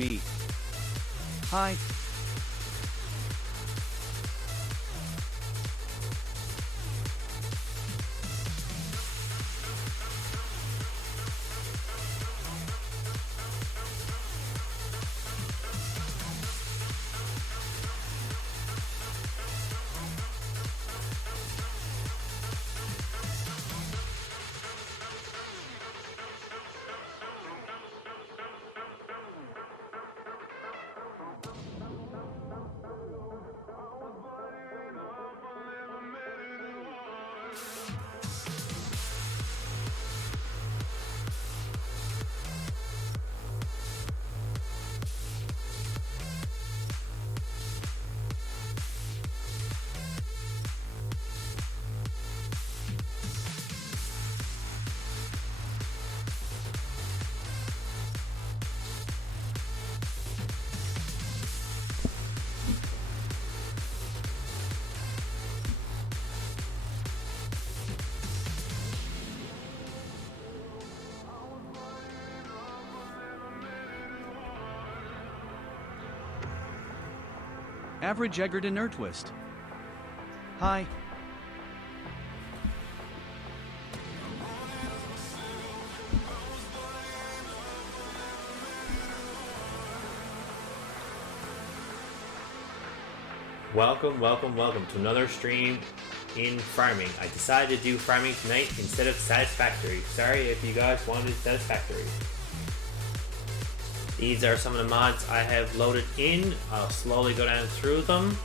me. Hi. Average Egerton Nerdtwist. Hi. Welcome to another stream in farming. I decided to do farming tonight instead of satisfactory. Sorry if you guys wanted satisfactory. These are some of the mods I have loaded in. I'll slowly go down through them.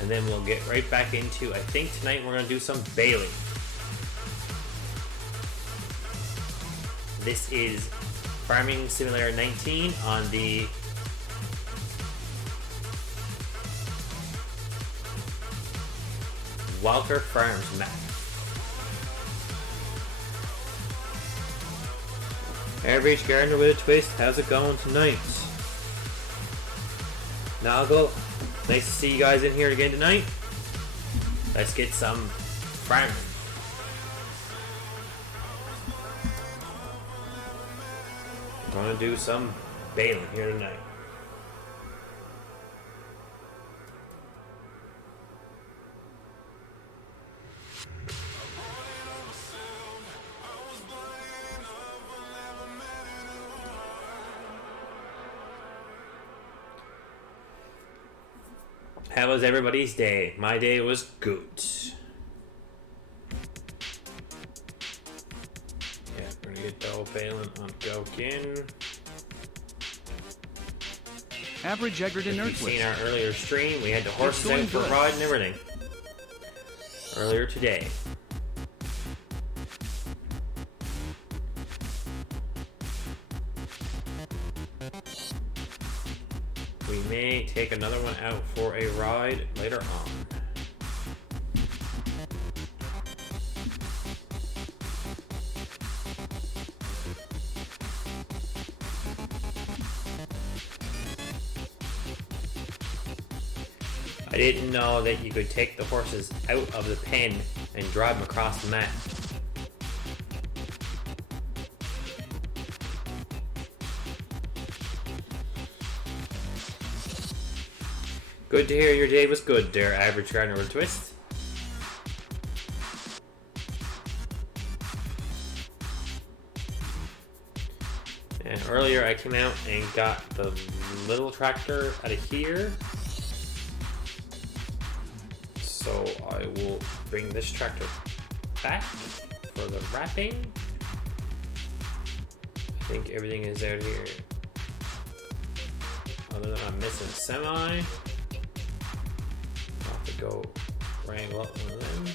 And then we'll get right back into, I think tonight we're going to do some baling. This is Farming Simulator 19 on the Welker Farms map. Average Gardener with a Twist, how's it going tonight? Noggle, nice to see you guys in here again tonight. Let's get some farming. We're gonna do some baling here tonight. How was everybody's day? My day was good. Yeah, we're gonna get the old baling on Gokin. Average Egerton Nerdtwist. If you've seen our earlier stream, we had the horses out for a ride and everything. Earlier today. We may take another one out for a ride later on. I didn't know that you could take the horses out of the pen and drive them across the map. Good to hear your day was good there, Average Gardener with a Twist. And earlier I came out and got the little tractor out of here. So I will bring this tractor back for the wrapping. I think everything is out here. Other than I'm missing semi. I'll have to go wrangle up one of them.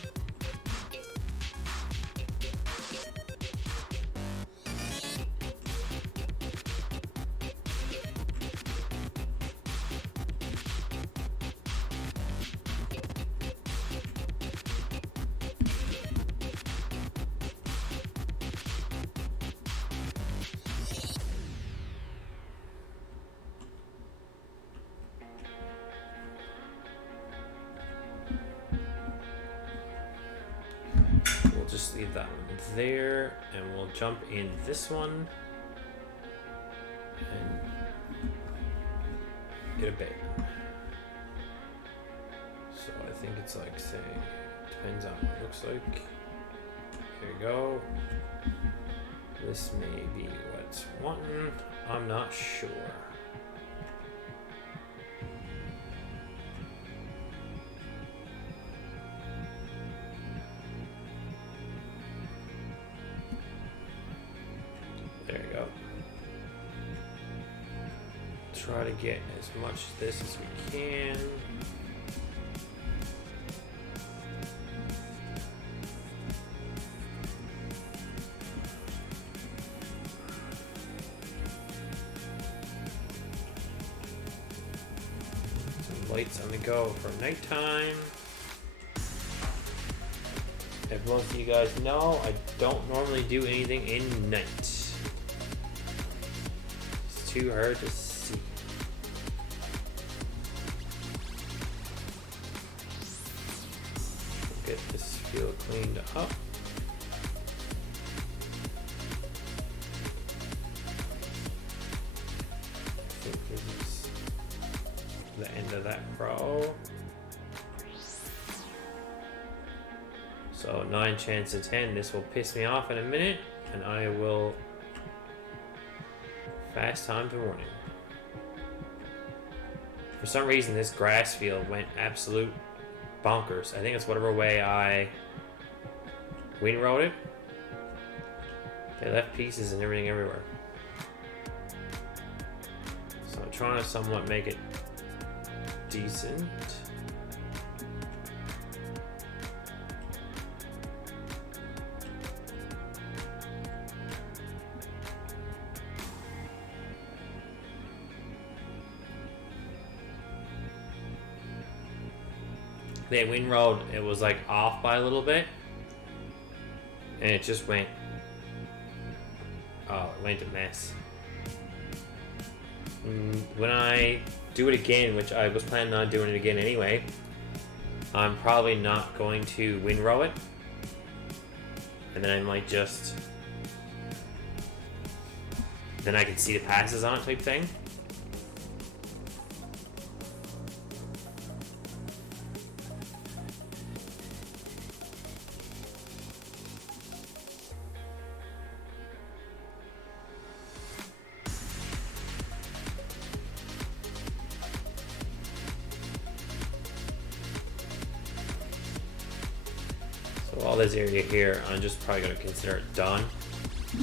Just leave that one there and we'll jump in this one. hit a bit. So I think it's like, say, depends on what it looks like. There you go. This may be what's wanting. I'm not sure. There you go. Try to get as much of this as we can. Some lights on the go for nighttime. As most of you guys know, I don't normally do anything in night. It's too hard to see. Get this field cleaned up. I think this is the end of that row. So 9 chance of 10, this will piss me off in a minute, and I will fast time to warning. For some reason this grass field went absolute bonkers. I think it's whatever way I windrowed it. They left pieces and everything everywhere. So I'm trying to somewhat make it decent. The windrowed, it was like off by a little bit, and it just went, oh, it went a mess. When I do it again, which I was planning on doing it again anyway, I'm probably not going to windrow it, and then I might just, then I can see the passes on it type thing. So all this area here, I'm just probably going to consider it done,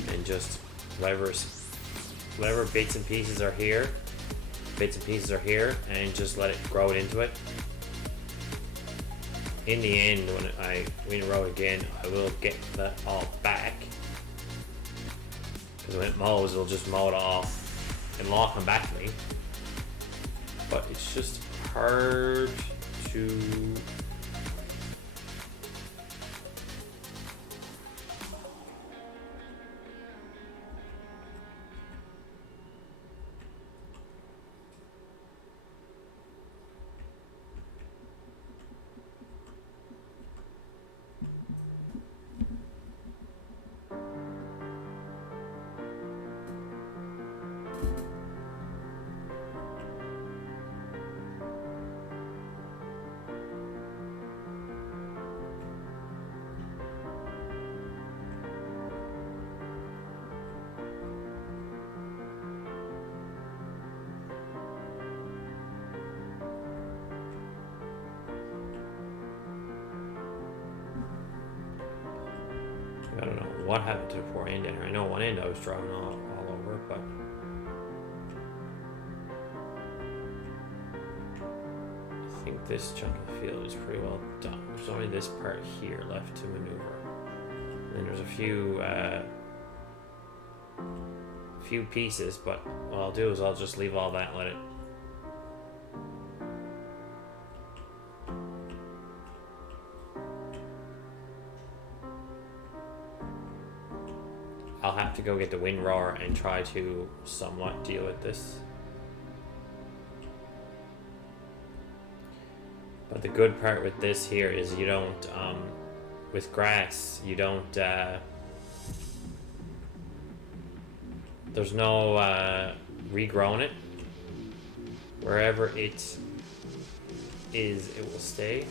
and just whatever bits and pieces are here, and just let it grow into it. In the end, when I windrow again, I will get that all back, because when it mows, it'll just mow it all, and it'll all come back to me. But it's just hard to I don't know what happened to the poor end ender. I know one end I was drawing all over, but I think this chunk of the field is pretty well done. There's only this part here left to maneuver. And then there's a few pieces, but what I'll do is I'll just leave all that and let it. I'll have to go get the windrower and try to somewhat deal with this. But the good part with this here is you don't, with grass, you don't, there's no regrowing it. Wherever it is, it will stay.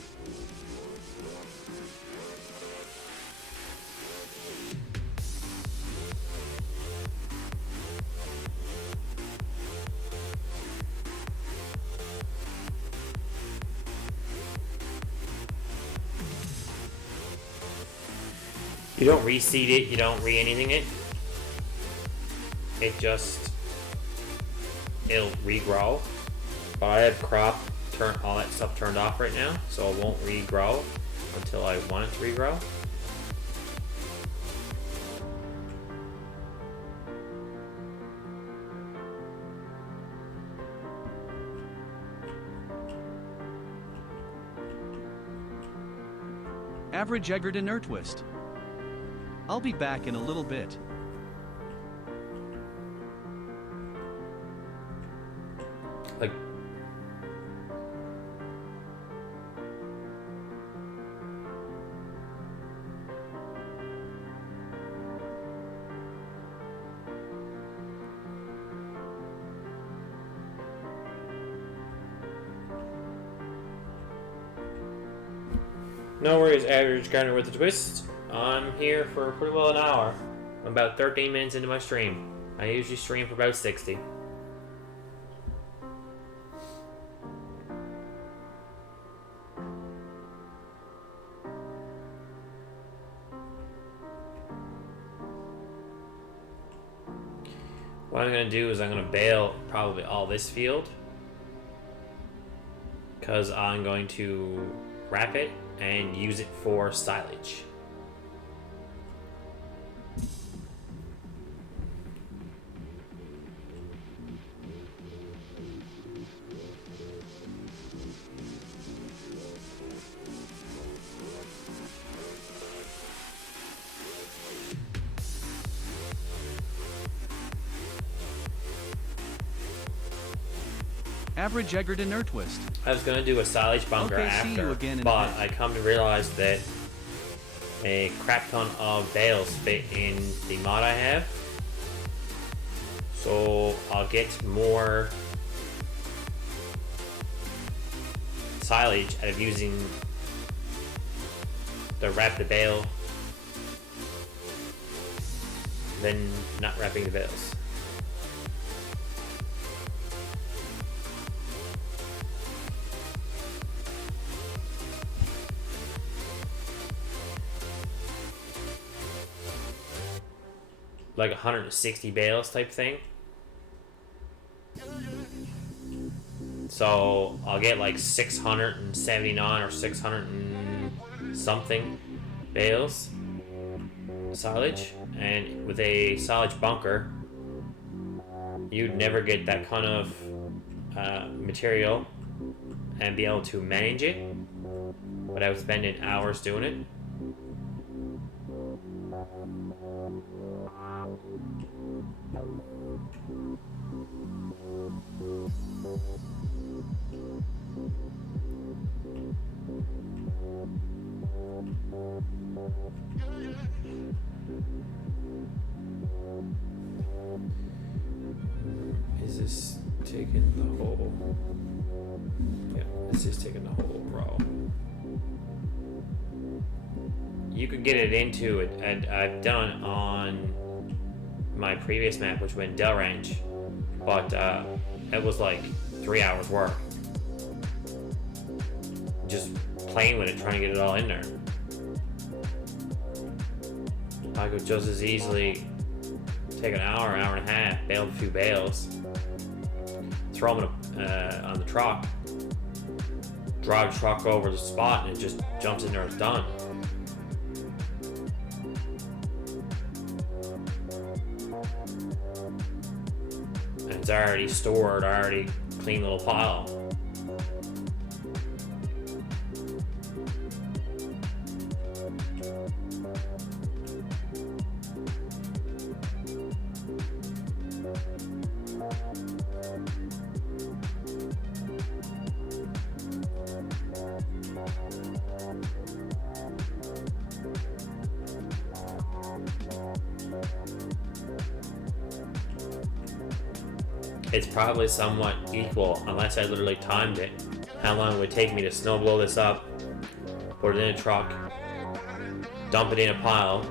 You don't reseed it, you don't re-anything it. It'll regrow. But I have crop, all that stuff turned off right now, so it won't regrow until I want it to regrow. Average Egerton Nurtwist. I'll be back in a little bit. Like, no worries, average gardener with a twist. I'm here for pretty well an hour. I'm about 13 minutes into my stream. I usually stream for about 60. What I'm going to do is I'm going to bale probably all this field, because I'm going to wrap it and use it for silage. Average Egerton Nurtwist. I was going to do a silage bunker Okay, after, see you again in a but bit. I come to realize that a crap ton of bales fit in the mod I have. So I'll get more silage out of using the wrap the bale than not wrapping the bales. Like 160 bales type thing. So I'll get like 679 or 600 and something bales silage, and with a silage bunker you'd never get that kind of material and be able to manage it without spending hours doing it. Is this taking the whole? Yeah, this is taking the whole row. You could get it into it, and I've done on my previous map, which went Del Ranch, but it was like 3 hours work. Just playing with it, trying to get it all in there. I could just as easily take an hour and a half, bale a few bales, throw them on the truck, drive the truck over the spot, and it just jumps in there and it's done. And it's already stored, already clean little pile. it's probably somewhat equal, unless I literally timed it. How long it would take me to snow blow this up, put it in a truck, dump it in a pile,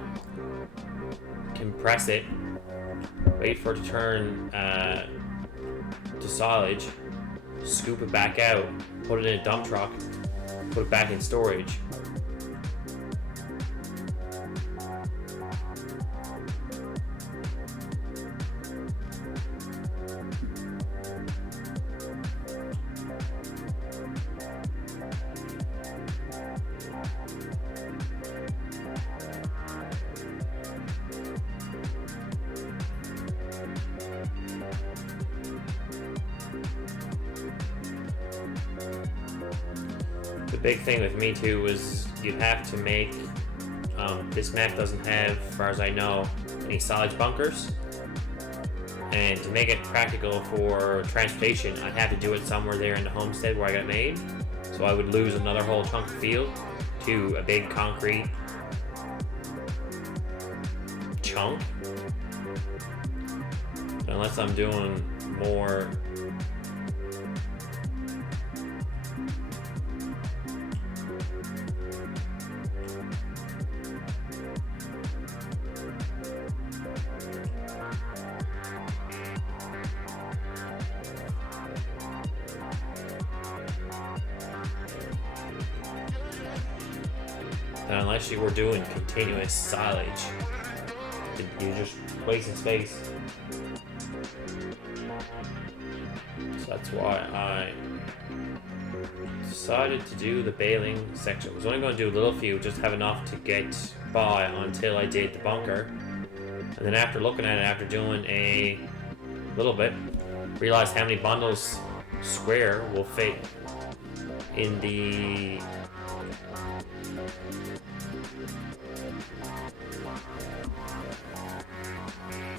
compress it, wait for it to turn to silage, scoop it back out, put it in a dump truck, put it back in storage. The big thing with me too was you'd have to make, this map doesn't have, as far as I know, any silage bunkers. And to make it practical for transportation, I'd have to do it somewhere there in the homestead where I got made. So I would lose another whole chunk of field to a big concrete chunk. Unless I'm doing more unless you were doing continuous silage, you're just wasting space. So that's why I decided to do the baling section. I was only going to do a little few, just have enough to get by until I did the bunker. And then after looking at it, after doing a little bit, realized how many bundles square will fit in the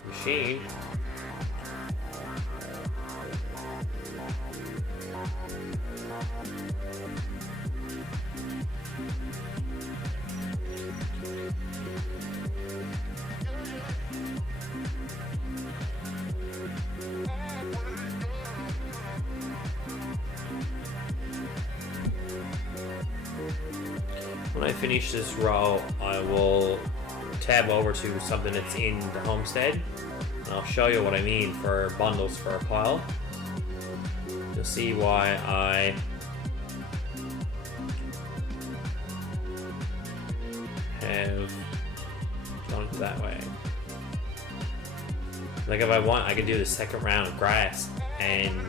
machine. When I finish this row, I will tab over to something that's in the homestead, and I'll show you what I mean for bundles for a pile. You'll see why I have done it that way. Like if I want, I can do the second round of grass and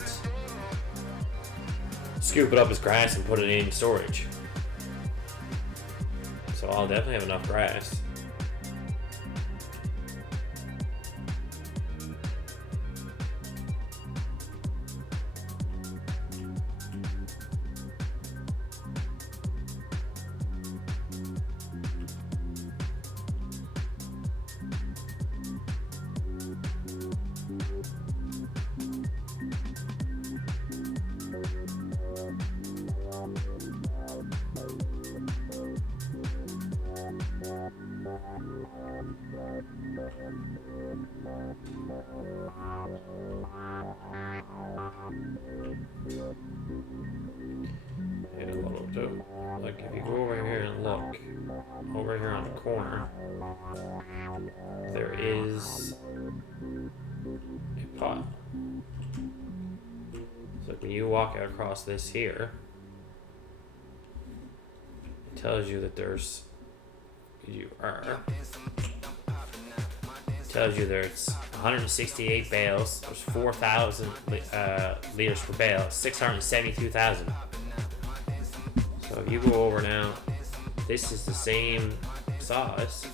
scoop it up as grass and put it in storage. So I'll definitely have enough grass. Like if you go over here and look, over here on the corner, there is a pile. So when you walk across this here, it tells you that there's, tells you there's 168 bales, there's 4,000 liters per bale, 672,000. So if you go over now, this is the same size.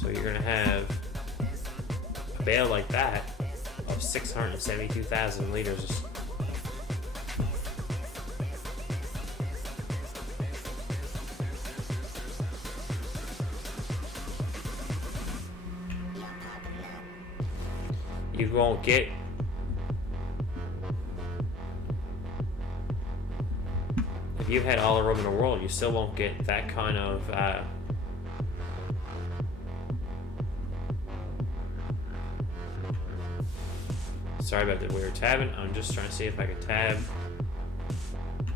So you're gonna have a bale like that of 672,000 liters. You won't get if you've had all the room in the world, you still won't get that kind of Sorry about the weird tabbing. I'm just trying to see if I can tab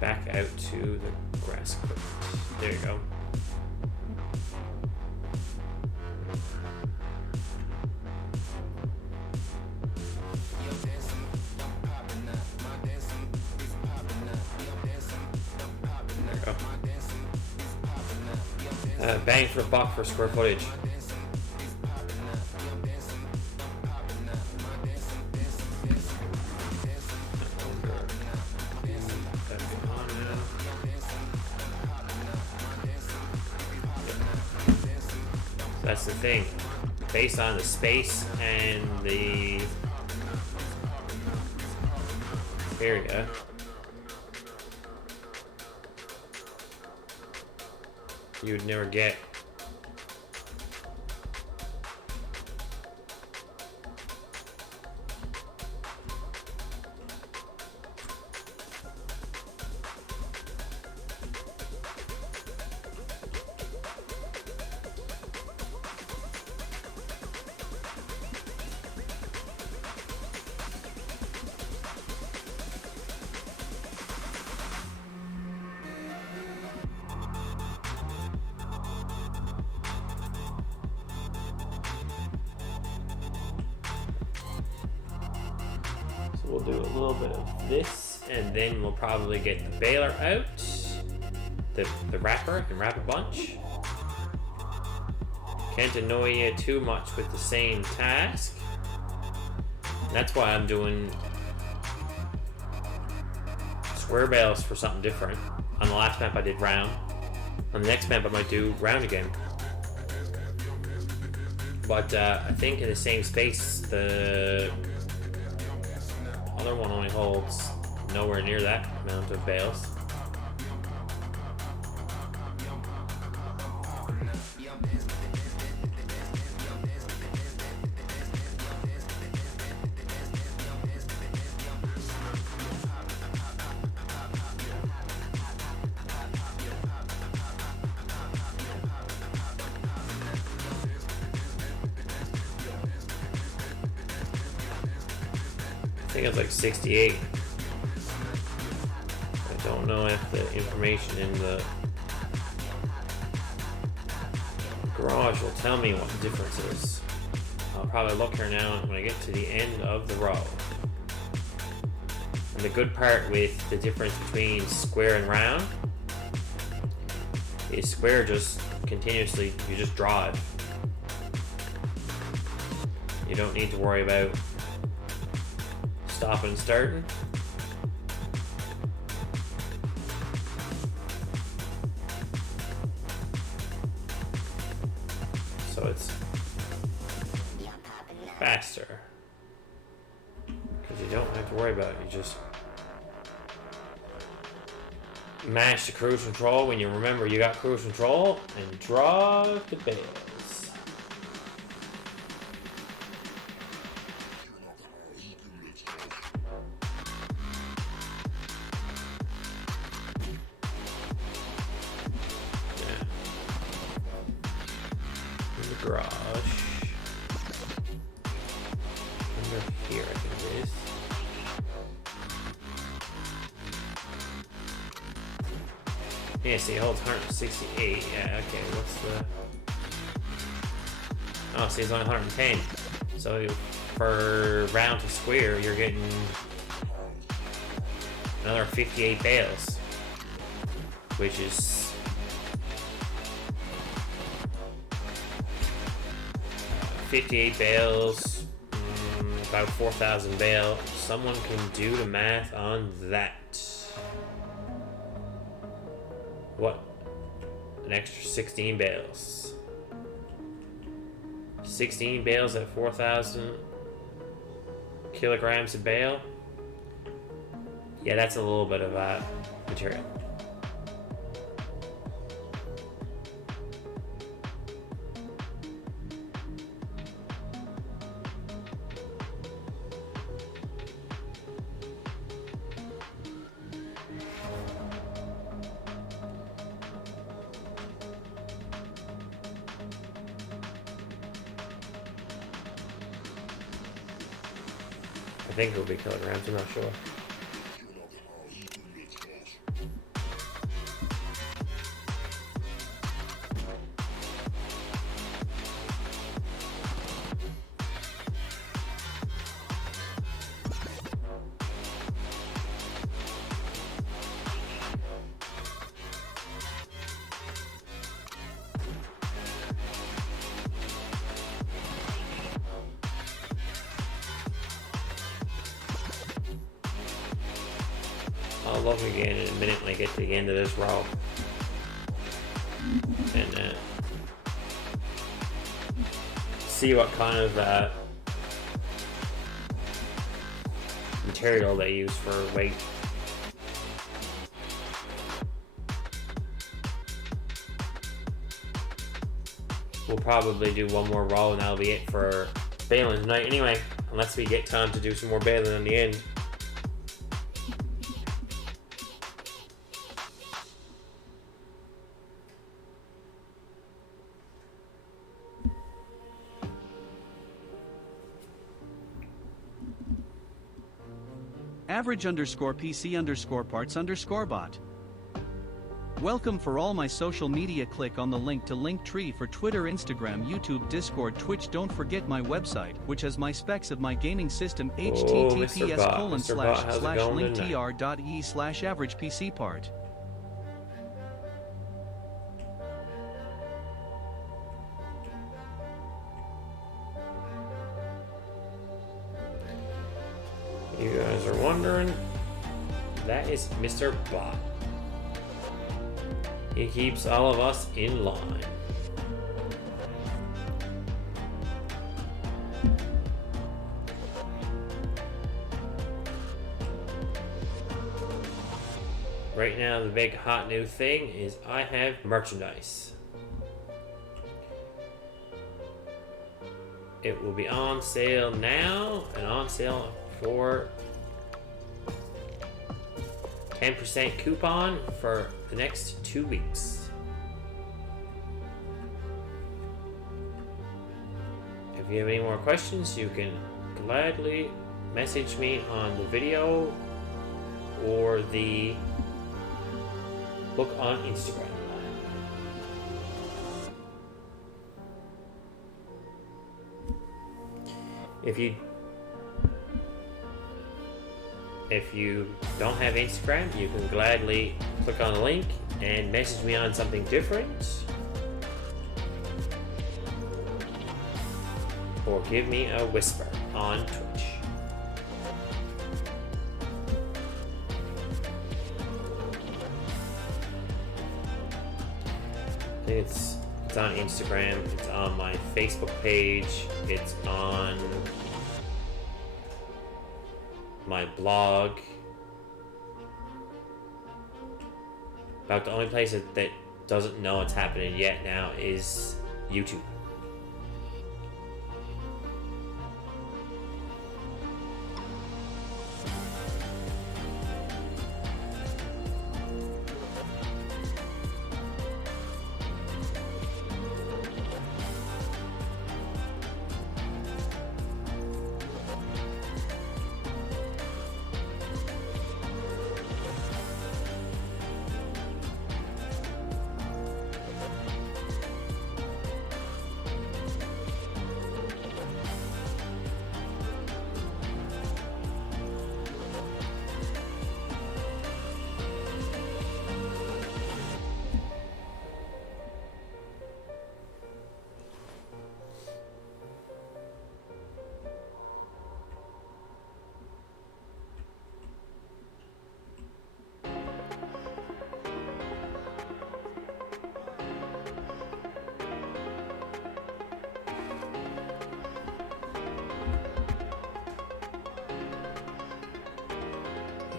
back out to the grass equipment. There you go. Bang for a buck for square footage. That's the thing. Based on the space and the area, you would never get we'll do a little bit of this, and then we'll probably get the baler out, the wrapper, and wrap a bunch. Can't annoy you too much with the same task. That's why I'm doing square bales for something different. On the last map I did round. On the next map I might do round again. But I think in the same space, the other one only holds nowhere near that amount of bales. I think it's like 68. I don't know if the information in the garage will tell me what the difference is. I'll probably look here now when I get to the end of the row. And the good part with the difference between square and round is square just continuously, you just draw it. You don't need to worry about stopping and starting. So it's faster because you don't have to worry about it. You just mash the cruise control when you remember you got cruise control and draw the bales. Garage. Under here, I think it is. Yeah, see, it holds 168. Yeah, okay, what's the... Oh, see, it's only 110. So for round to square, you're getting another 58 bales, which is 58 bales, about 4,000 bale. Someone can do the math on that. What? An extra 16 bales. 16 bales at 4,000 kilograms of bale. Yeah, that's a little bit of material. I think it'll be kilograms, I'm not sure. I'll look again in a minute when I get to the end of this row. And see what kind of material they use for weight. We'll probably do one more row and that'll be it for baling tonight anyway, unless we get time to do some more baling in the end. Average_PC_parts_bot. Welcome for all my social media. Click on the link to Linktree for Twitter, Instagram, YouTube, Discord, Twitch. Don't forget my website, which has my specs of my gaming system. https://linktr.ee/averagepcpart. You guys are wondering, that is Mr. Bot. He keeps all of us in line. Right now, the big hot new thing is I have merchandise. It will be on sale now and on sale for 10% coupon for the next 2 weeks. If you have any more questions, you can gladly message me on the video or the look on Instagram. If you don't have Instagram, you can gladly click on the link and message me on something different. Or give me a whisper on Twitch. It's on Instagram, it's on my Facebook page, it's on my blog. About the only place that doesn't know what's happening yet now is YouTube.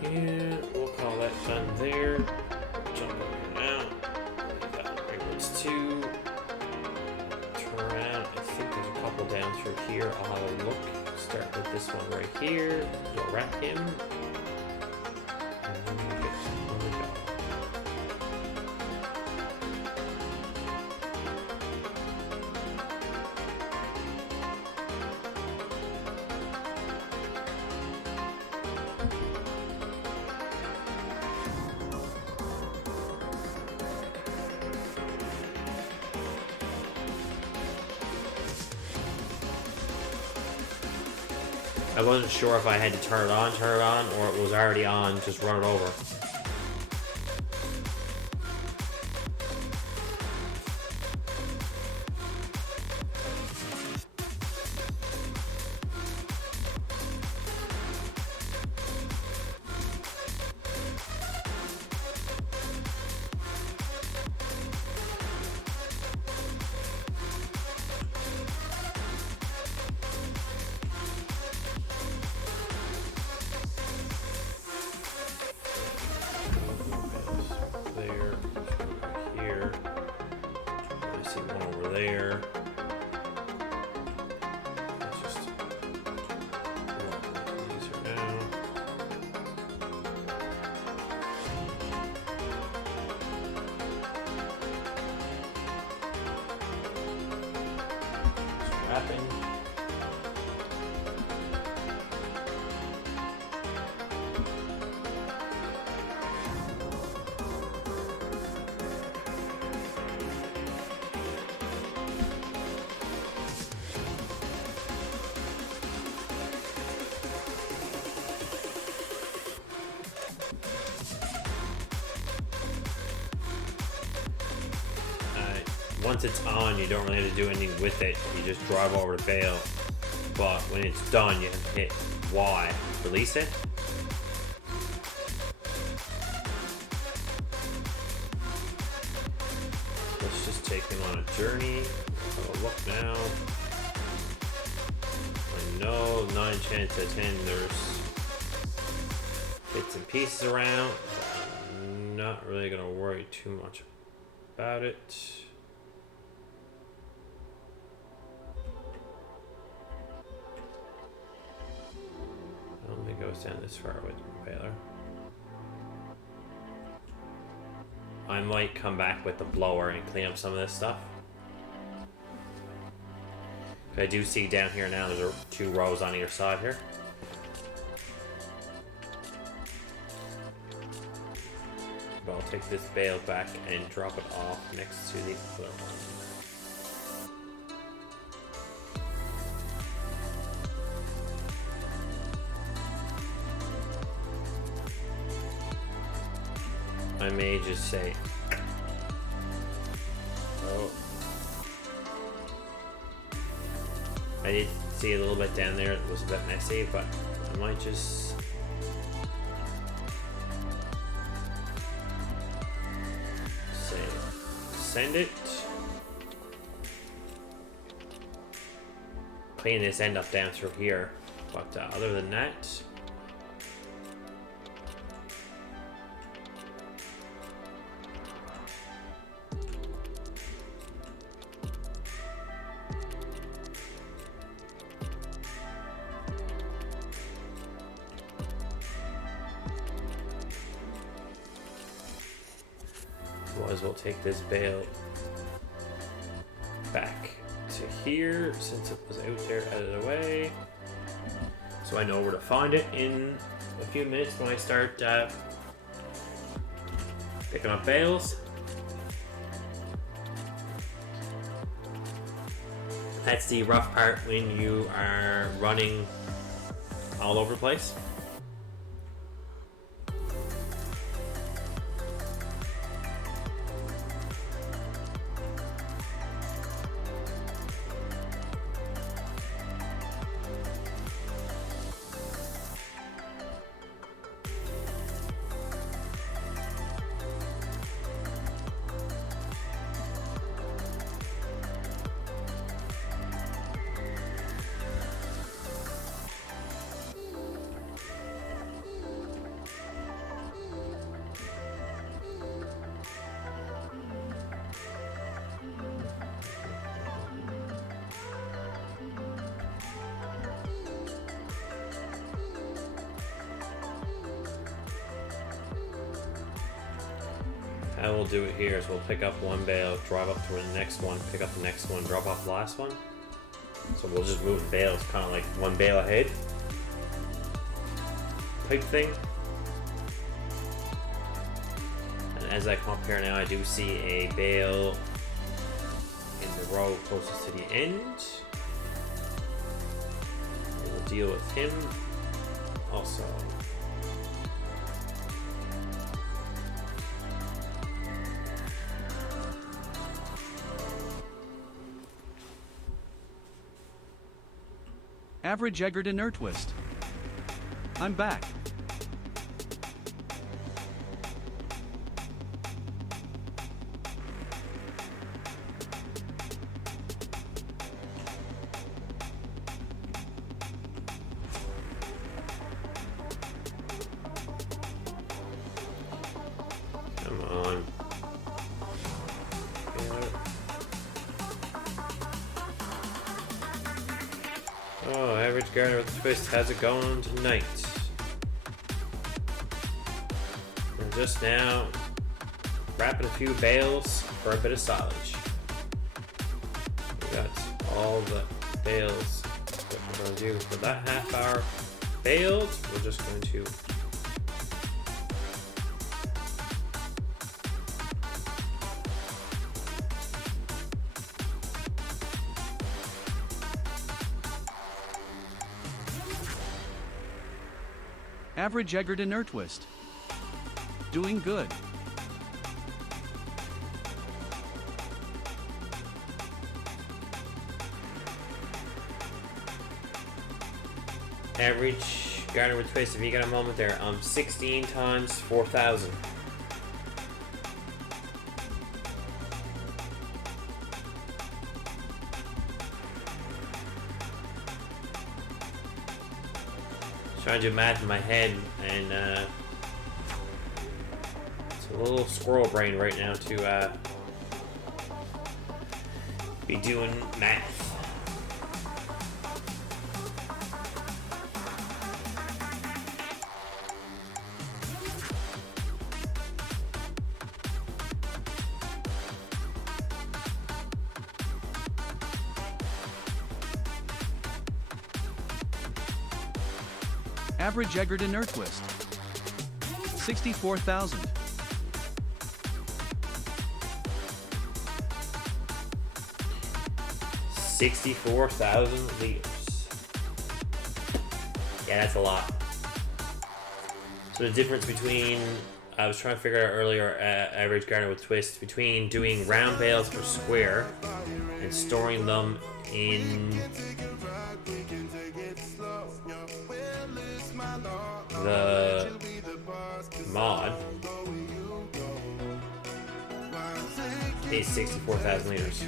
And we'll call that done there. Jump over now. Backwards 2. Turn around. I think there's a couple down through here. I'll have a look. Start with this one right here. You'll wrap him. And then we'll get on the go. I wasn't sure if I had to turn it on, or it was already on, just run it over. There. Let's just these are now. Just wrapping. Once it's on, you don't really have to do anything with it. You just drive over to bail. But when it's done, you have to hit Y. Release it. Let's just take him on a journey. Have a look now. I know 9 chance out of 10 there's bits and pieces around. I'm not really going to worry too much about it. Goes down this far with Baylor. I might come back with the blower and clean up some of this stuff. I do see down here now there's 2 rows on either side here. But I'll take this bale back and drop it off next to the other one. I may just say, oh, I did see a little bit down there. It was a bit messy, but I might just say, send it. Clean this end up down through here, but other than that, might as well take this bale back to here since it was out there out of the way, so I know where to find it in a few minutes when I start picking up bales. That's the rough part when you are running all over the place. How we'll do it here is we'll pick up one bale, drive up to the next one, pick up the next one, drop off the last one. So we'll just move the bales kind of like one bale ahead type thing. And as I come up here now, I do see a bale in the row closest to the end. We'll deal with him also. Average Egerton Ertwist. I'm back. Come on. Oh, average gardener with a twist. How's it going tonight? We're just now wrapping a few bales for a bit of silage. We got all the bales that we're going to do for that half hour. Bales, we're just going to Average Egerton Ertwist. Doing good. average gardener with twist. If you got a moment there, 16 times 4,000. Trying to do math in my head, and it's a little squirrel brain right now to be doing math. Average Egerton Ertwist. 64,000. $64,000 liters. Yeah, that's a lot. So the difference between, I was trying to figure out earlier, average gardener with twist, between doing round bales or square and storing them in the mod is 64,000 liters.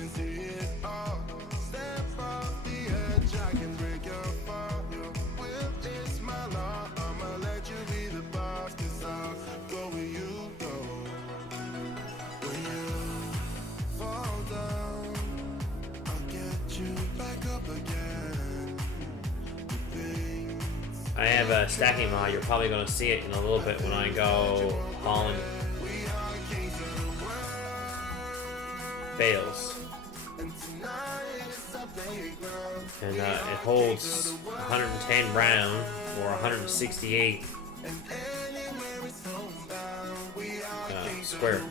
I have a stacking mod. You're probably going to see it in a little bit when I go hauling bales. And it holds 110 round or 168 square.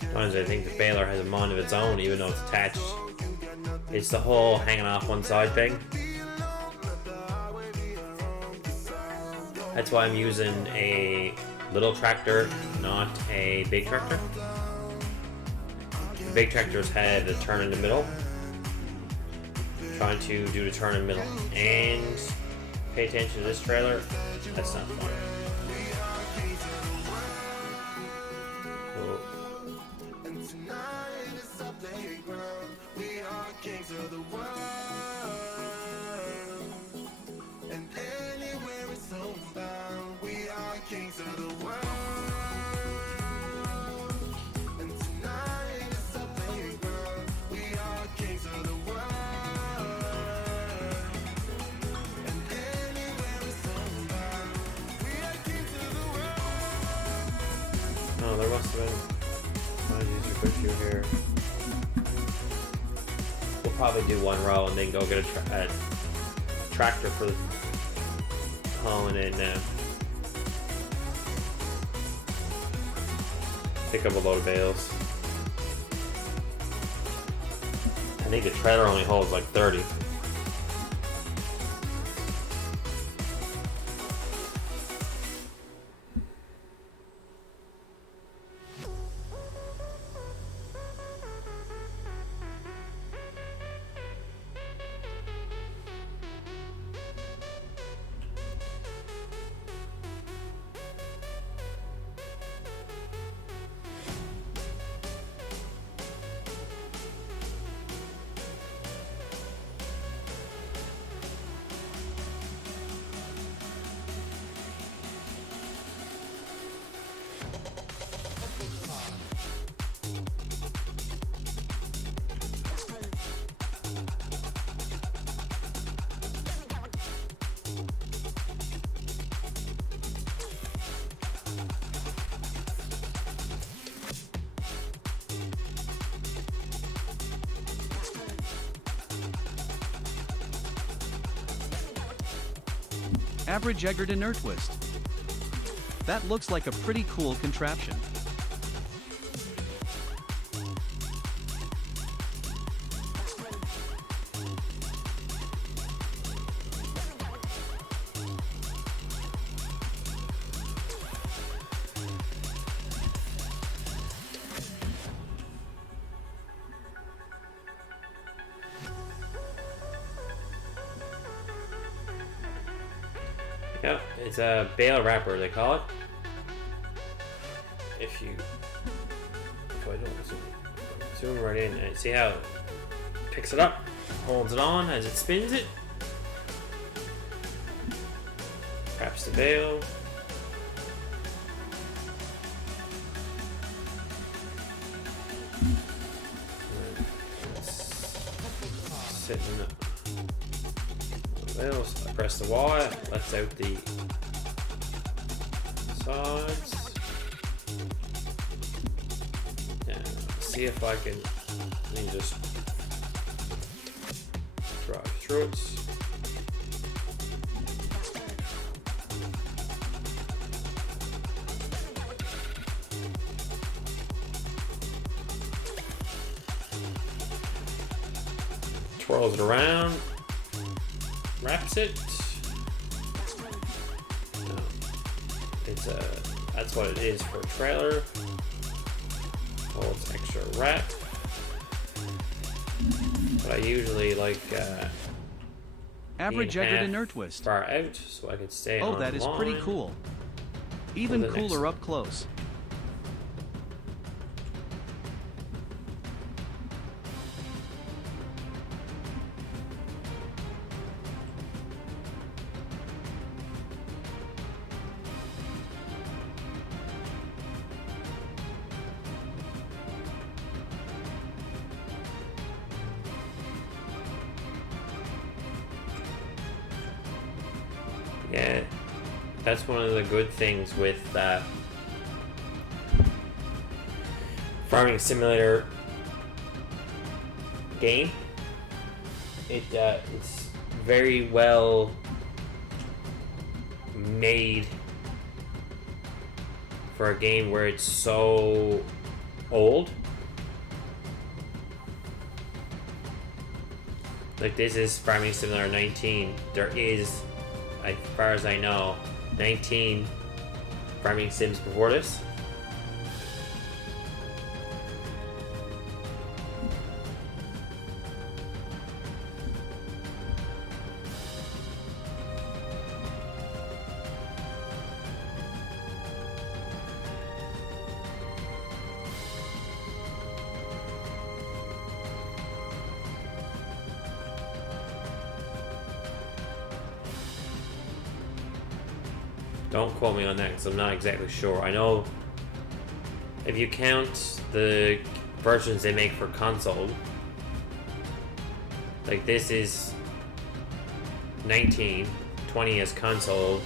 Sometimes I think the baler has a mind of its own, even though it's attached. It's the whole hanging off one side thing. That's why I'm using a little tractor, not a big tractor. The big tractors had a turn in the middle. Trying to do the turn in the middle. And pay attention to this trailer. That's not fun. must have been. Might use a quick few here. We'll probably do one row and then go get a tractor for hauling in now. Pick up a load of bales. I think the trailer only holds like 30. Average Egerton Nerdtwist. That looks like a pretty cool contraption. Yeah, it's a bale wrapper, they call it. If I don't zoom right in and see how it picks it up, holds it on as it spins it, wraps the bale. Sitting up. Well, so I press the wire, lets out the sides. And see if I can just drive through it. Twirls it around. Wraps it. No. It's that's what it is for a trailer. Holds extra wrap. But I usually like Average Egerton Nerdtwist. far out so I can stay on Oh, that is pretty cool. Even cooler up close. Yeah, that's one of the good things with farming simulator game. It's very well made for a game where it's so old. Like this is Farming Simulator 19. There is, as far as I know, 19 farming sims before this. Don't quote me on that because I'm not exactly sure. I know if you count the versions they make for console, like this is 19, 20 is console,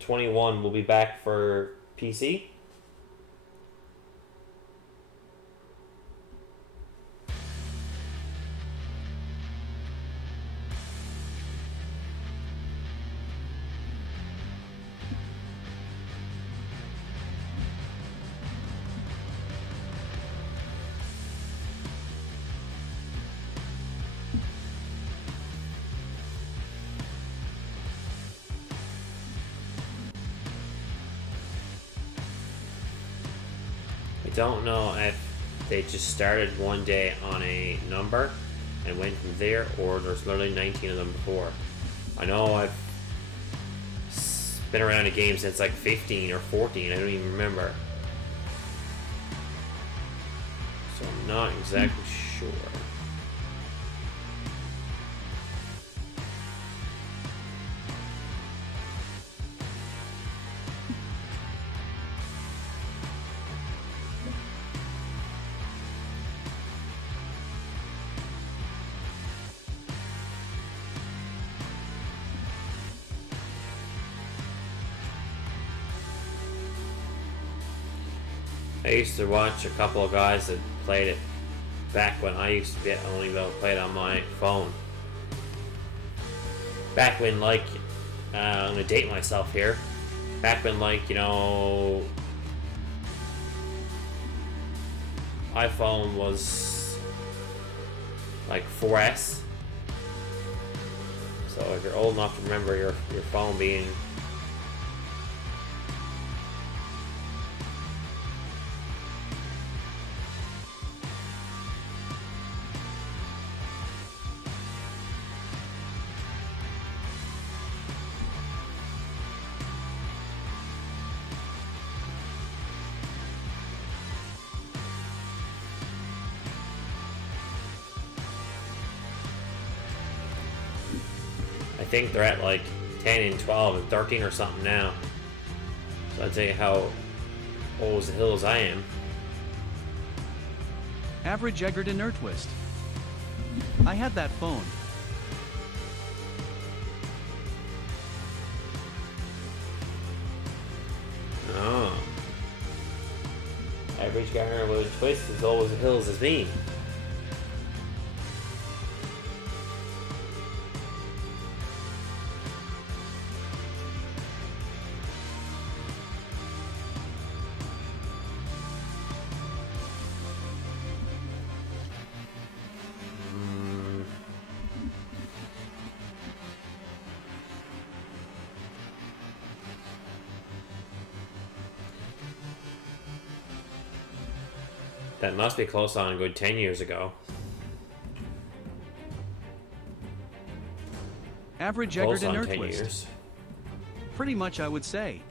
21 will be back for PC. I don't know if they just started one day on a number and went from there, or there's literally 19 of them before. I know I've been around a game since like 15 or 14, I don't even remember. So I'm not exactly sure. I used to watch a couple of guys that played it back when I used to be only able to play it on my phone. Back when, like, I'm gonna date myself here. Back when, like, you know, iPhone was like 4S. So if you're old enough to remember your phone being I think they're at like 10 and 12 and 13 or something now. So I'd say how old as the hills I am. Average Egerton Nerdtwist. I had that phone. Oh. Average Garner with a twist as old as the hills as me. That must be close on a good 10 years ago. Average Close Egerton on 10 Nerdtwist. years. Pretty much, I would say.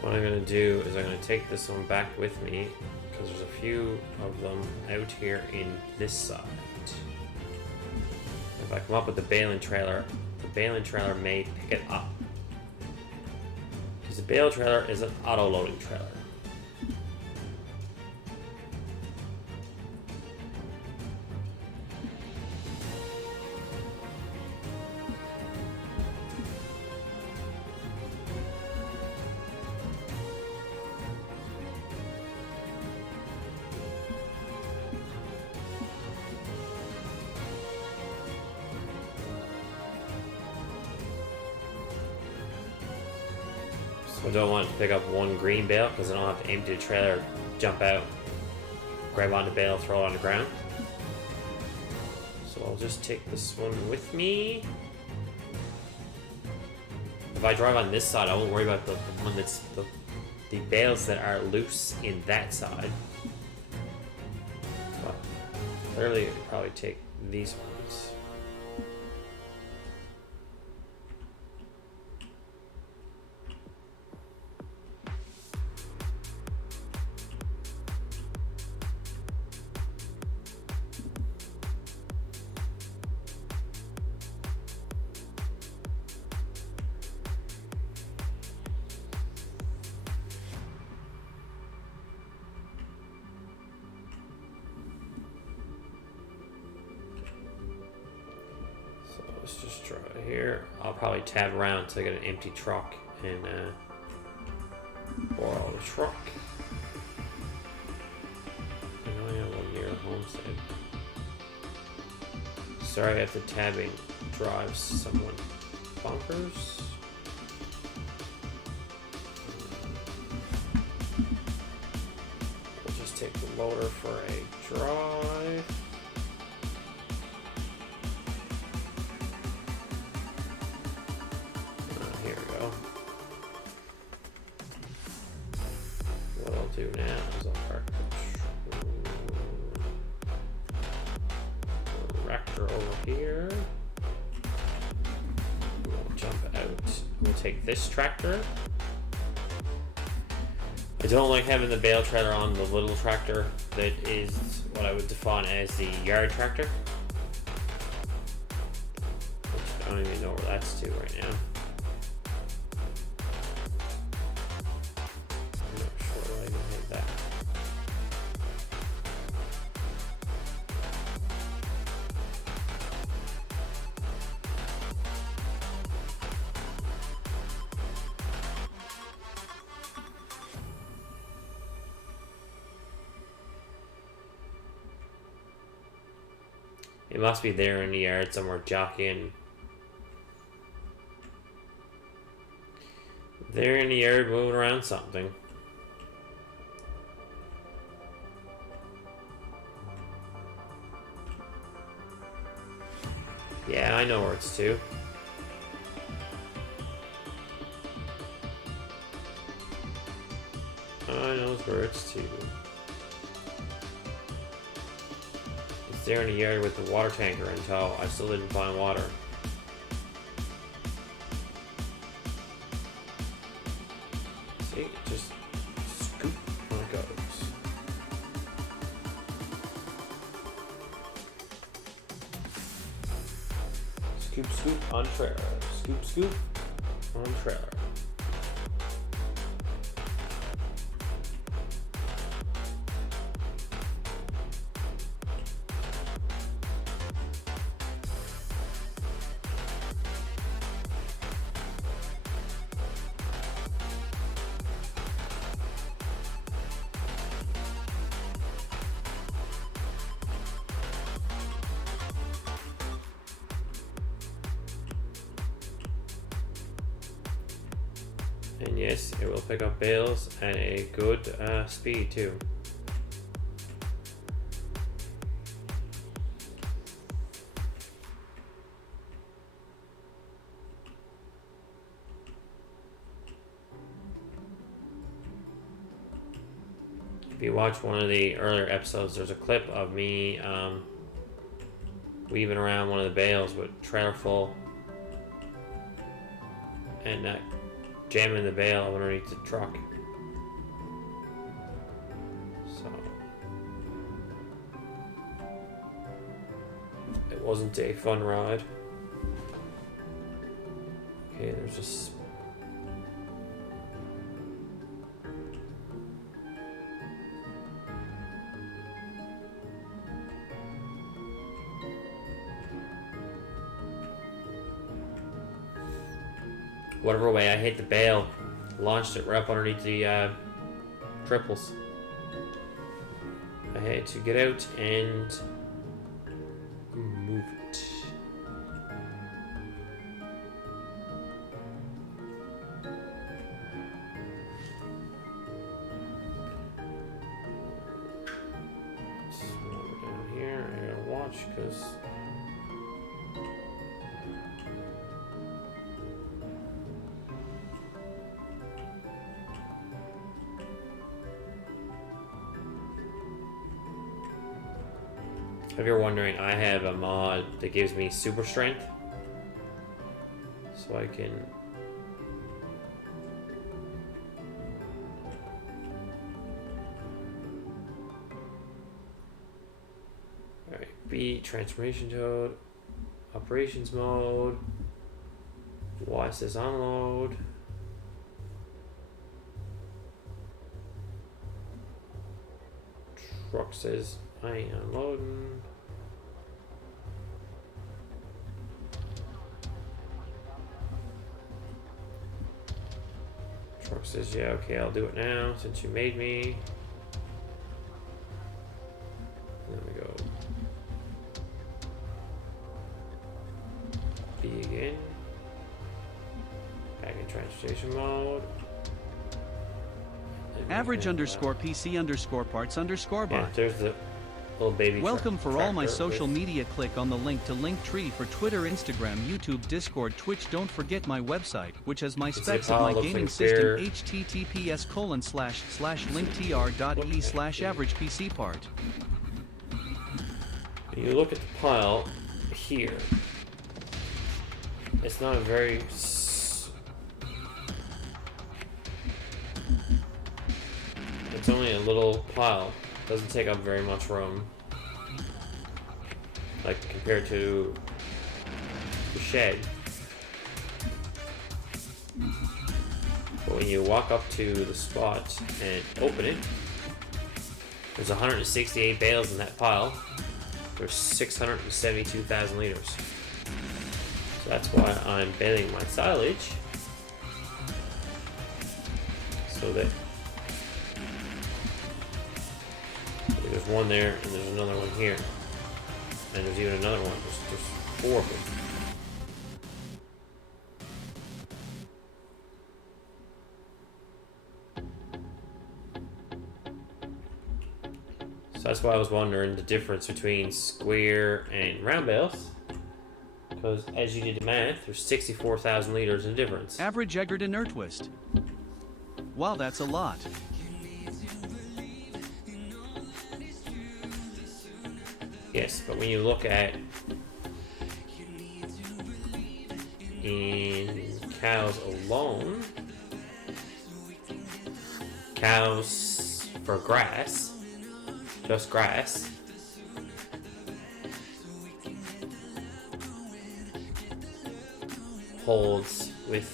What I'm going to do is I'm going to take this one back with me because there's a few of them out here in this side. If I come up with the Balin trailer, the Balin trailer may pick it up. Because the Balin trailer is an auto-loading trailer. So I don't want to pick up one green bale because I don't have to empty the trailer, jump out, grab onto the bale, throw it on the ground. So I'll just take this one with me. If I drive on this side, I won't worry about the one that's the bales that are loose in that side. But clearly, I'd probably take these ones. let's just try it here. I'll probably tab around till I get an empty truck and borrow the truck. I know I have one near homestead. Sorry if the tabbing drives someone bonkers. We'll just take the loader for a drive. Here we go. What I'll do now is I'll park the tractor over here. We'll jump out. We'll take this tractor. I don't like having the bale trailer on the little tractor that is what I would define as the yard tractor. Which I don't even know where that's to right now. I'm not sure where I can hit that. It must be there in the yard somewhere, jockeying. There in the yard, moving around something. Yeah, I know where it's to. I know where it's to. It's there in the yard with the water tanker until I still didn't find water. See, just scoop on it goes. Scoop, scoop on trailer. Scoop, scoop on trailer. And yes, it will pick up bales at a good speed too. If you watch one of the earlier episodes, there's a clip of me weaving around one of the bales with trailer full and jamming the bale underneath the truck. So it wasn't a fun ride. Okay, there's just whatever way I hit the bale, launched it right up underneath the triples. I had to get out and move it. Slow down here. I gotta watch because if you're wondering, I have a mod that gives me super strength. So I can alright, B, transformation mode, operations mode, Y says unload. Truck says I ain't unloading. Torque says, yeah, okay, I'll do it now since you made me. There we go. B again. Back in transportation mode. Average underscore PC underscore parts underscore Yeah, bot. there's the little baby. Welcome for all my tractor social with- media. Click on the link to Linktree for Twitter, Instagram, YouTube, Discord, Twitch. Don't forget my website, which has my specs of my Apollo, gaming looks like system. beer. https://linktr.ee/average PC part. You look at the pile here. It's not a very. It's only a little pile. Doesn't take up very much room. Like compared to the shed. But when you walk up to the spot and open it, there's 168 bales in that pile. There's 672,000 liters. So that's why I'm baling my silage. So that there's one there and there's another one here. And there's even another one. There's 4 of them. So that's why I was wondering the difference between square and round bales. Because as you did the math, there's 64,000 liters in difference. Average Egerton Nerdwist. Wow, that's a lot. Yes, but when you look at in cows alone, cows for grass, just grass, holds with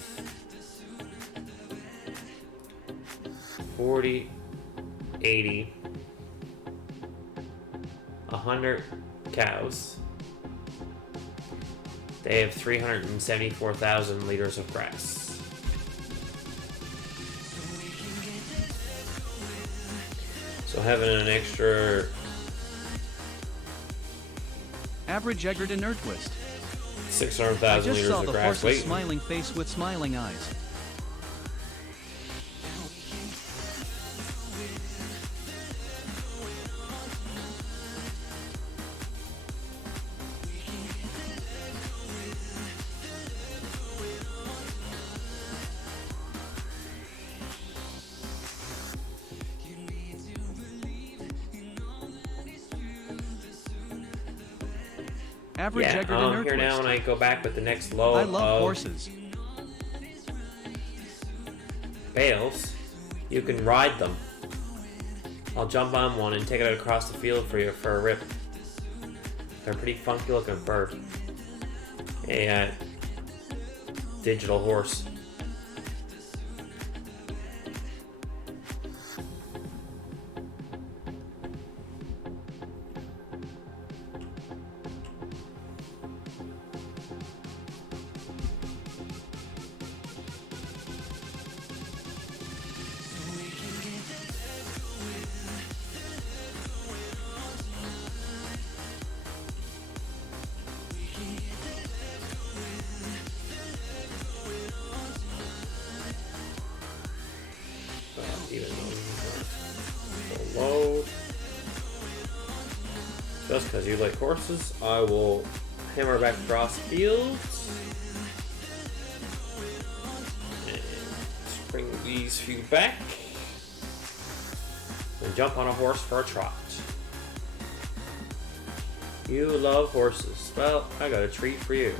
40, 80, 100 cows. They have 374,000 liters of grass. So having an extra Average Egerton Nerdwist. I 600,000 just liters saw of the grass horse's waiting. smiling face with smiling eyes. Average Yeah, Egerton I'm here now Nerdwist. when I go back with the next load I love of horses. bales. You can ride them. I'll jump on one and take it across the field for you for a rip. They're pretty funky looking bird. A digital horse. Even though it's not full load. Just because you like horses, I will hammer back across the field. And bring these few back. And jump on a horse for a trot. You love horses. Well, I got a treat for you.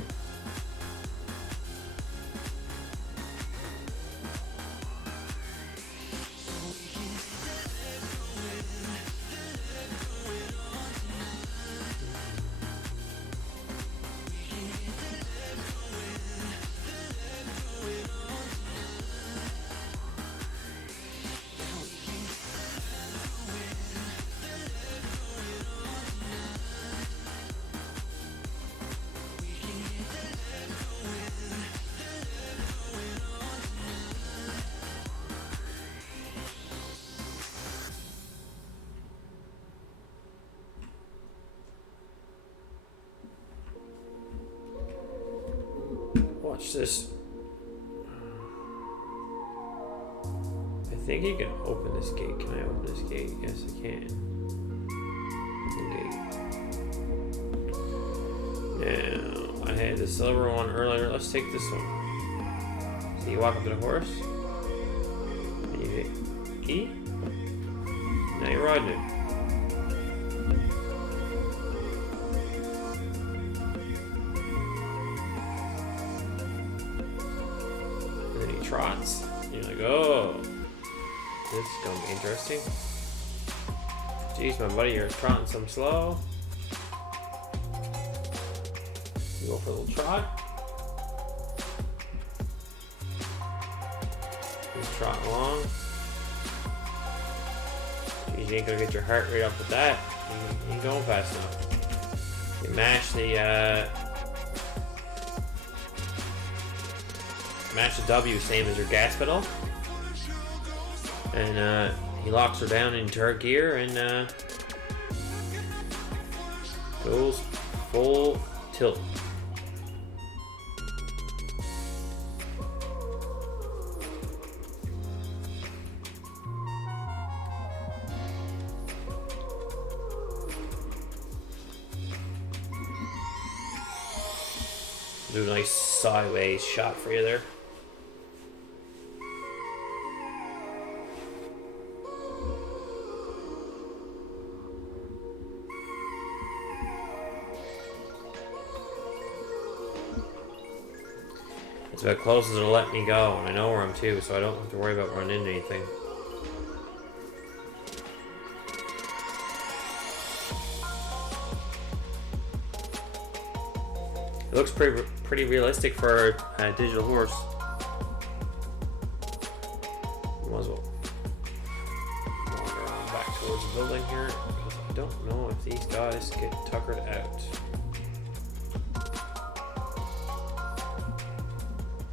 Watch this. I think you can open this gate. Can I open this gate? Yes, I can. Gate. Now, I had the silver one earlier. Let's take this one. So you walk up to the horse. And you hit E. Now you're riding it. And then he trots. And you're like, oh, this is gonna be interesting. Jeez, my buddy, you're trotting some slow. You go for a little trot. Just trotting along. Jeez, you ain't gonna get your heart rate up with that. You ain't going fast enough. You mash the W, same as your gas pedal, and he locks her down into her gear and goes full tilt. Do a nice sideways shot for you there. It's about close as it'll let me go, and I know where I'm to, so I don't have to worry about running into anything. It looks pretty realistic for a digital horse. Might as well wander on back towards the building here, because I don't know if these guys get tuckered out.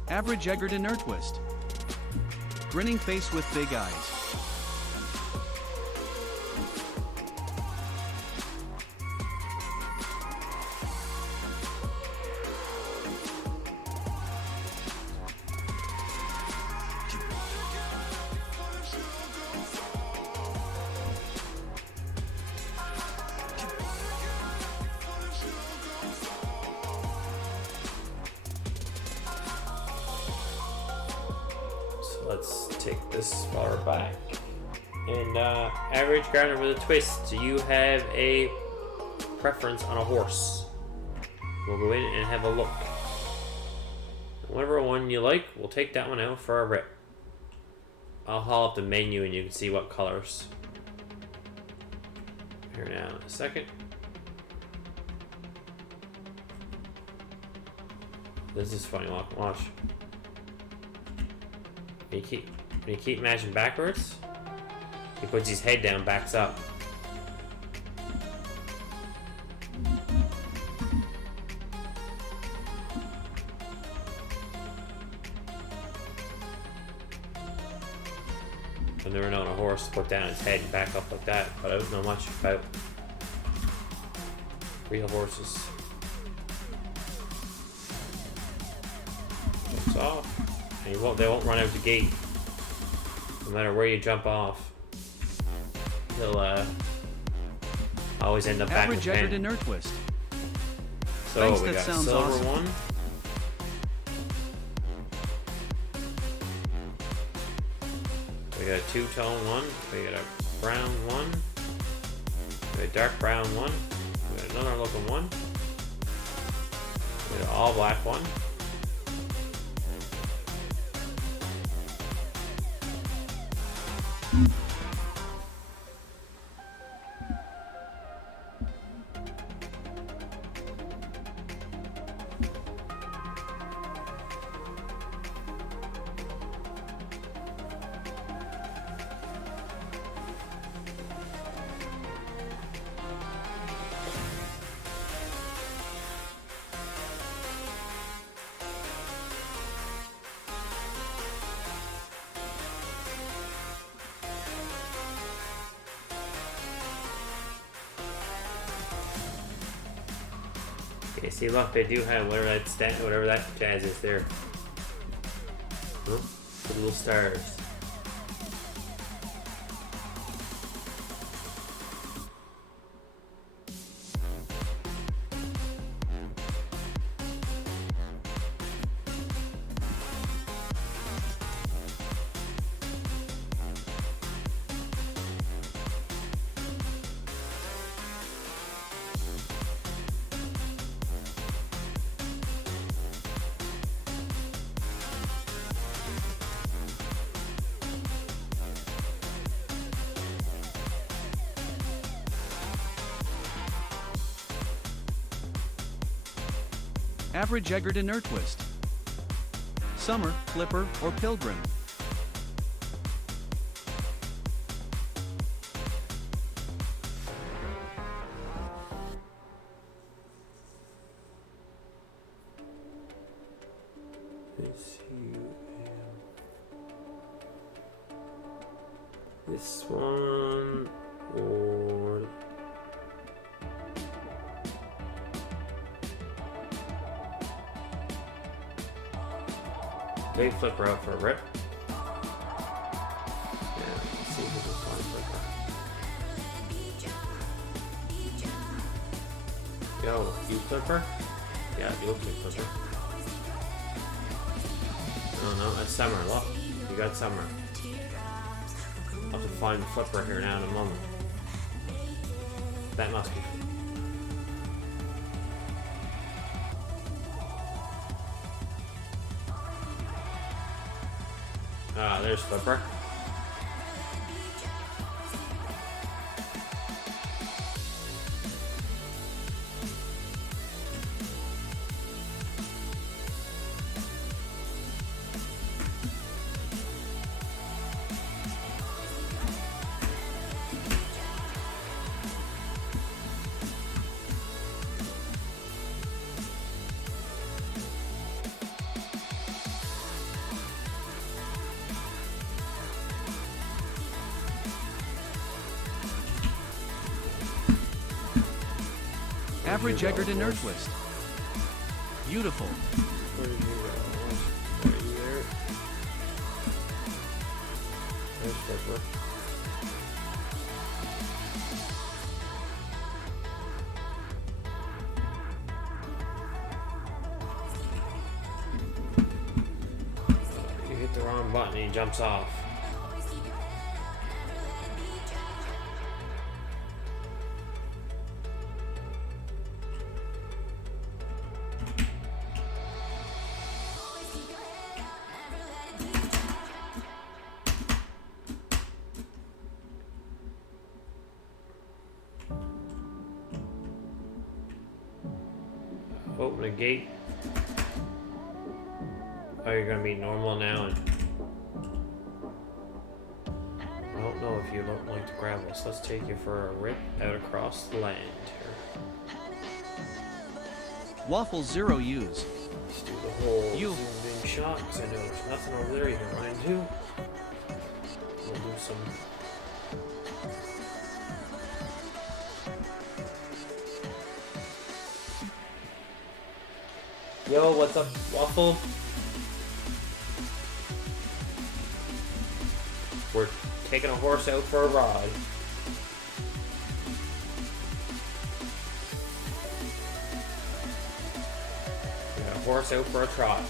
Average Egerton Nerdwist. Grinning face with big eyes. Let's take this far back. And average Gardener with a twist. Do you have a preference on a horse? We'll go in and have a look. Whatever one you like, we'll take that one out for a rip. I'll haul up the menu and you can see what colors. Here now in a second. This is funny. Watch. When you keep matching backwards, he puts his head down, backs up. I've never known a horse to put down his head and back up like that, but I don't know much about real horses. Jumps off. And they won't run out the gate. No matter where you jump off. He'll always end up back in Average the Egerton pen. Nerdwist. So Thanks, we that got sounds silver awesome. one. We got a two-tone one. We got a brown one. We got a dark brown one. We got another looking one. We got an all black one. Okay, see, look, they do have whatever that jazz is there. Oh, the little stars. Average Egerton Twist. Summer, Flipper, or Pilgrim. This one or they flip her out for a rip. Yeah, let's see if we can find flipper. Yo, you flipper? Yeah, you look like flipper. Oh no, that's Summer. Look, you got Summer. I'll have to find the flipper here now in a moment. That must be. Ah, there's flipper. Average Egerton Twist. Beautiful. Where did you go? Are you there? There's flipper. You hit the wrong button and he jumps off. Open a gate. Oh, you're gonna be normal now, and I don't know if you don't like the gravel, so let's take you for a rip out across the land here. Waffle 0 use. Let's do the whole You. zoomed in shot, because I know there's nothing over there you can run into. We'll do some. Yo, what's up, Waffle? We're taking a horse out for a ride. We got a horse out for a trot.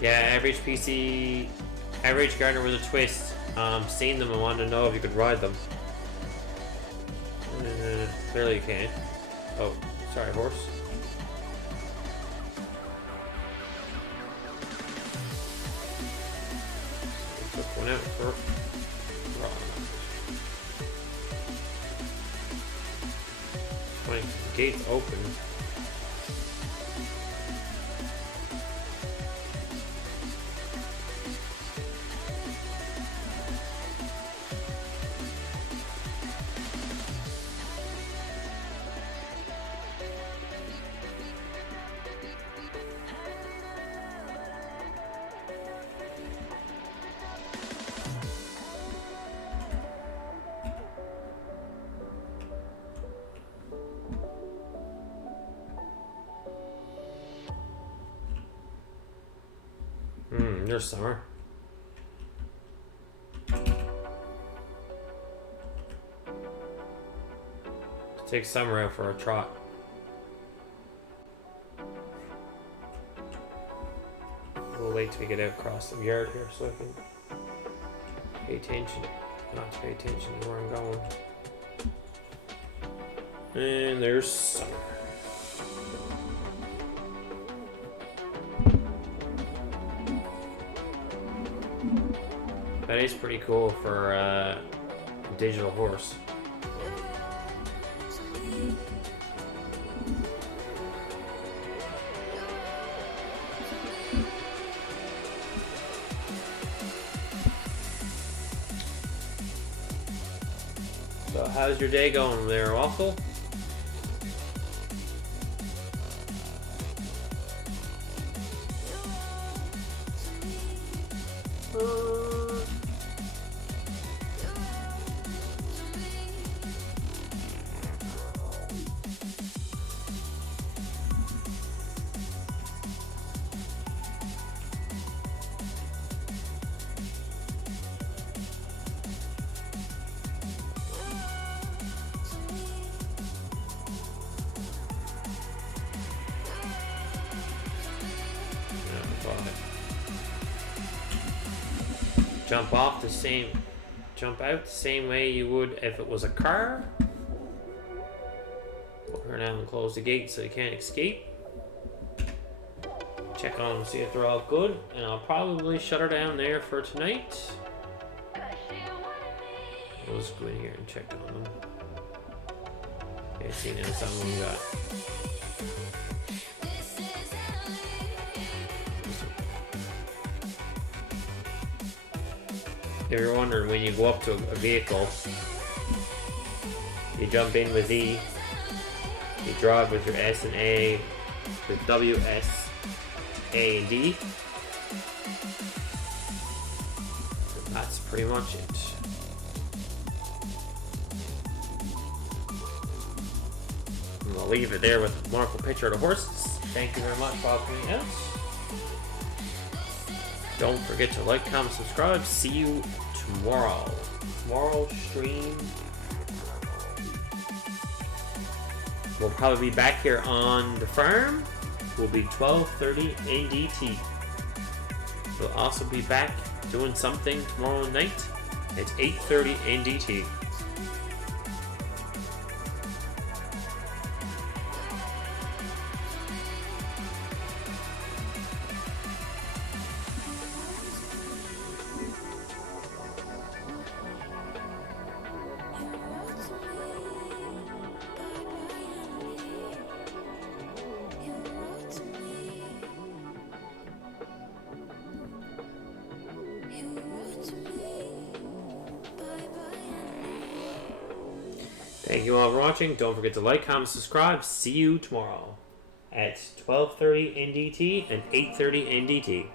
Yeah, average gardener with a twist. Seen them and wanted to know if you could ride them. Clearly you can't. Oh, sorry, horse. Took one out for a ride. Funny, the gate's open. There's summer. Take summer out for a trot. We'll wait till we get out across the yard here so I can pay attention. Not to pay attention to where I'm going. And there's summer. That is pretty cool for a digital horse. So how's your day going there, Waffle? Jump out the same way you would if it was a car. Put her down and close the gate so you can't escape. Check on them, see if they're all good, and I'll probably shut her down there for tonight. We'll just go in here and check on them. Okay, see now some of them got. If you're wondering, when you go up to a vehicle, you jump in with E, you drive with your S and A, with W, S, A, and D. And that's pretty much it. And I'll leave it there with a wonderful picture of the horses. Thank you very much for watching out. Don't forget to like, comment, subscribe. See you tomorrow. Tomorrow stream. We'll probably be back here on the farm. We'll be 12:30 NDT. We'll also be back doing something tomorrow night at 8:30 NDT. Thank you all for watching. Don't forget to like, comment, subscribe. See you tomorrow at 12:30 NDT and 8:30 NDT.